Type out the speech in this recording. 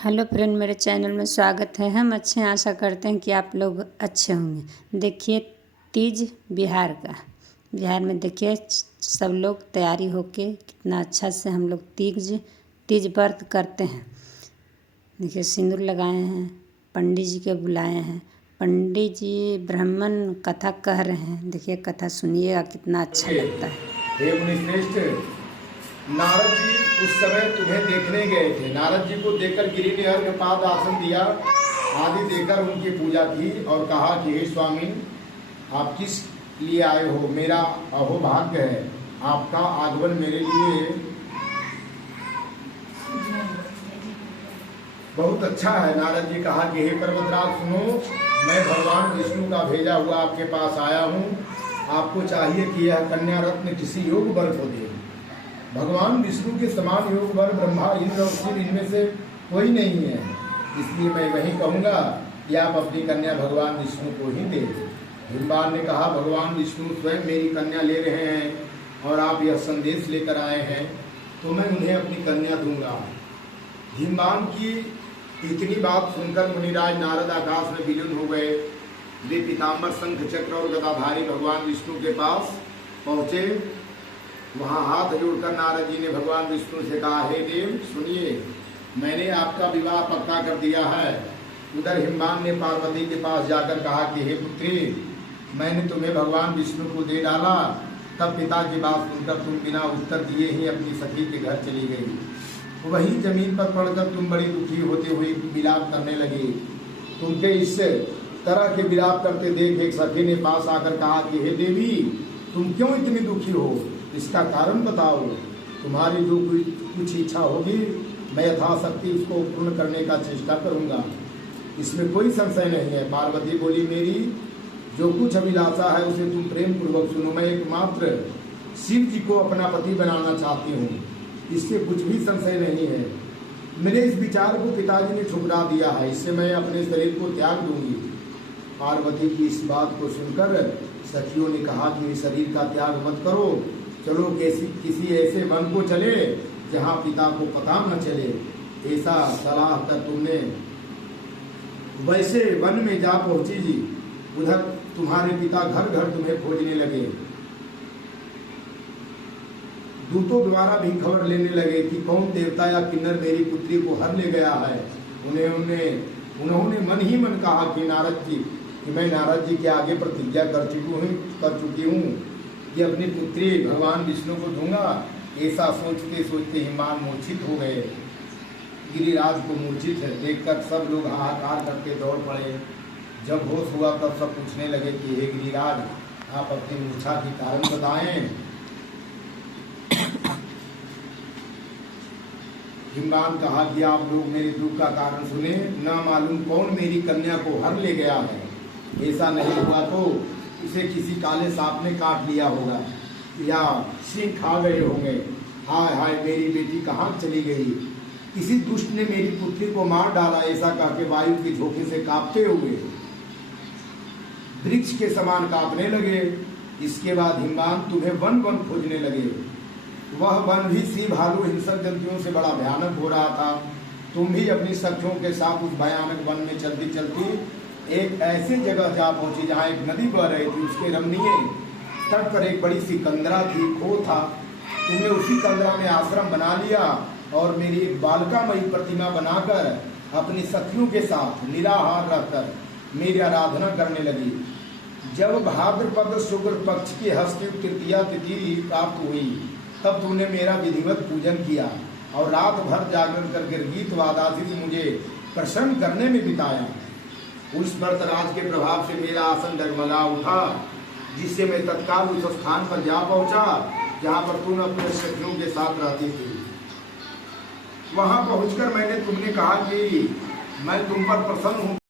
Hello friend, मेरे channel में स्वागत है। हम अच्छे हैं, आशा करते हैं कि आप लोग अच्छे होंगे। देखिए, तीज बिहार में देखिए सब लोग तैयारी होके कितना अच्छा से हम लोग तीज व्रत करते हैं। देखिए, सिंदूर लगाए हैं, पंडित जी के बुलाए हैं। पंडित जी ब्राह्मण कथा कह रहे हैं। देखिए, कथा सुनिएगा, कितना अच्छा लगता है। हे मुनिश्रेष्ठ, नारद जी उस समय तुम्हें देखने गए थे। नारद जी को देखकर गिरि ने अर्घ्यपाद आसन दिया, आदि देकर उनकी पूजा की और कहा कि हे स्वामी, आप किस लिए आए हो? मेरा अहोभाग्य है, आपका आगमन मेरे लिए बहुत अच्छा है। नारद जी कहा कि हे पर्वतराज सुनो, मैं भगवान विष्णु का भेजा हुआ आपके पास आया हूँ। आपको चाहिए कि यह कन्या रत्न किसी योग वर को दे। भगवान विष्णु के समान योग वर ब्रह्मा, इंद्र और शिव इनमें से कोई नहीं है। इसलिए मैं वही कहूँगा कि आप अपनी कन्या भगवान विष्णु को ही दे। हिमवान ने कहा, भगवान विष्णु स्वयं मेरी कन्या ले रहे हैं और आप यह संदेश लेकर आए हैं, तो मैं उन्हें अपनी कन्या दूंगा। हिमवान की इतनी बात सुनकर मुनिराज नारद आकाश में विलीन हो गए। वे पीताम्बर, शंख चक्र और गदाधारी भगवान विष्णु के पास पहुँचे। वहाँ हाथ जोड़कर नारद जी ने भगवान विष्णु से कहा, हे देव सुनिए, मैंने आपका विवाह पक्का कर दिया है। उधर हिमवान ने पार्वती के पास जाकर कहा कि हे पुत्री, मैंने तुम्हें भगवान विष्णु को दे डाला। तब पिता की बात सुनकर तुम बिना उत्तर दिए ही अपनी सखी के घर चली गई। वहीं जमीन पर पड़कर तुम बड़ी दुखी होते हुए विलाप करने लगी। तुमके इस तरह के विलाप करते देख एक सखी ने पास आकर कहा कि हे देवी, तुम क्यों इतनी दुखी हो? इसका कारण बताओ। तुम्हारी जो कुछ इच्छा होगी, मैं यथाशक्ति उसको पूर्ण करने का चेष्टा करूंगा, इसमें कोई संशय नहीं है। पार्वती बोली, मेरी जो कुछ अभिलाषा है उसे तुम प्रेम पूर्वक सुनो। मैं एकमात्र शिव जी को अपना पति बनाना चाहती हूँ, इससे कुछ भी संशय नहीं है। मेरे इस विचार को पिताजी ने ठुकरा दिया है, इससे मैं अपने शरीर को त्याग दूंगी। पार्वती की इस बात को सुनकर सखियों ने कहा कि शरीर का त्याग मत करो, चलो किसी ऐसे वन को चले जहाँ पिता को पता न चले। ऐसा सलाह कर तुमने वैसे वन में जा पहुंची जी। उधर तुम्हारे पिता घर घर तुम्हें खोजने लगे। दूतों द्वारा भी खबर लेने लगे कि कौन देवता या किन्नर मेरी पुत्री को हर ले गया है। उन्होंने मन ही मन कहा कि नारद जी, कि मैं नारद जी के आगे प्रतिज्ञा कर चुकी हूँ कि अपनी पुत्री भगवान विष्णु को दूंगा। ऐसा सोचते सोचते हिमवान मूर्छित हो गए। गिरिराज को मूर्छित देखकर सब लोग हाहाकार करके दौड़ पड़े। जब होश हुआ तब सब पूछने लगे कि हे गिरिराज, आप अपनी मूर्छा के कारण बताएं। हिमवान कहा कि आप लोग मेरे दुख का कारण सुने। ना मालूम कौन मेरी कन्या को हर ले गया है। ऐसा नहीं हुआ तो इसे किसी काले सांप ने काट लिया होगा या सिंह खा गए होंगे। हाय हाय, मेरी बेटी कहाँ चली गई? किसी दुष्ट ने मेरी पुत्री को मार डाला। ऐसा कह के वायु के झोंके से कांपते हुए वृक्ष के समान कांपने लगे। इसके बाद हिमवान तुम्हें वन वन खोजने लगे। वह वन भी सिंह, भालू, हिंसक जंतुओं से बड़ा भयानक हो रहा था। तुम भी अपनी सखियों के साथ उस भयानक वन में चलती चलती एक ऐसी जगह जा पहुंची जहाँ एक नदी बह रही थी। उसके रमणीय तट पर एक बड़ी सी कंदरा थी, खो था। तुमने उसी कंदरा में आश्रम बना लिया और मेरी एक बालिकामयी प्रतिमा बनाकर अपनी सखियों के साथ निराहार रहकर मेरी आराधना करने लगी। जब भाद्रपद शुक्ल पक्ष की हस्ती तृतीया तिथि प्राप्त हुई, तब तुमने मेरा विधिवत पूजन किया और रात भर जागरण करके गीत वादासी से मुझे प्रसन्न करने में बिताया। उस व्रतराज के प्रभाव से मेरा आसन डगमगा उठा, जिससे मैं तत्काल उस स्थान पर जा पहुंचा जहां पर तुम अपने सखियों के साथ रहती थी। वहां पहुंचकर तुमने कहा कि मैं तुम पर प्रसन्न हूं।